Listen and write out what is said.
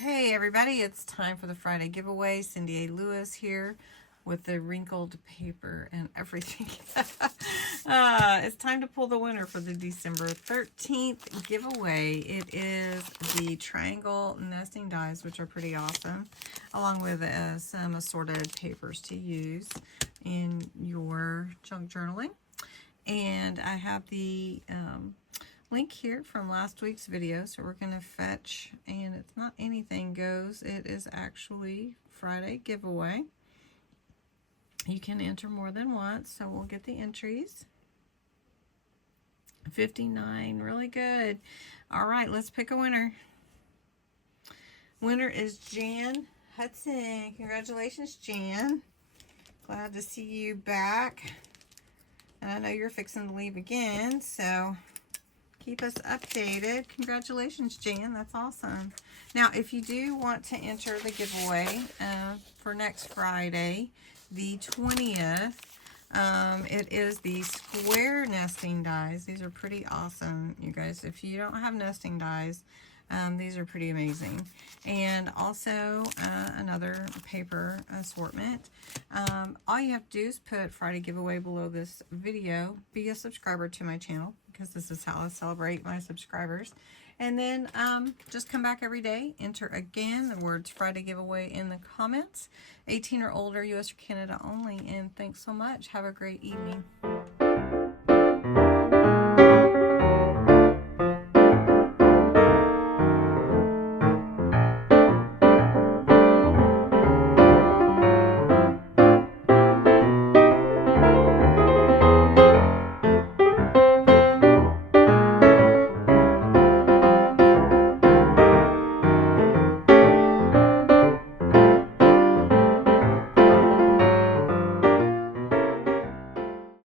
Hey everybody, it's time for the Friday giveaway. CindyALewis here with the wrinkled paper and everything. It's time to pull the winner for the December 13th giveaway. It is the triangle nesting dies, which are pretty awesome, along with some assorted papers to use in your junk journaling. And I have the link here from last week's video, so we're going to fetch, and it's not anything goes, it is actually Friday giveaway. You can enter more than once, so we'll get the entries. 59, really good. All right, let's pick a winner. Winner is Jan Hudson. Congratulations, Jan. Glad to see you back. And I know you're fixing to leave again, so keep us updated. Congratulations, Jan. That's awesome. Now, if you do want to enter the giveaway for next Friday, the 20th, it is the square nesting dies. These are pretty awesome, you guys. If you don't have nesting dies, these are pretty amazing. And also another paper assortment. All you have to do is put Friday giveaway below this video. Be a subscriber to my channel, because this is how I celebrate my subscribers. And then just come back every day, enter again the words Friday giveaway in the comments. 18 or older, US or Canada only. And thanks so much. Have a great evening.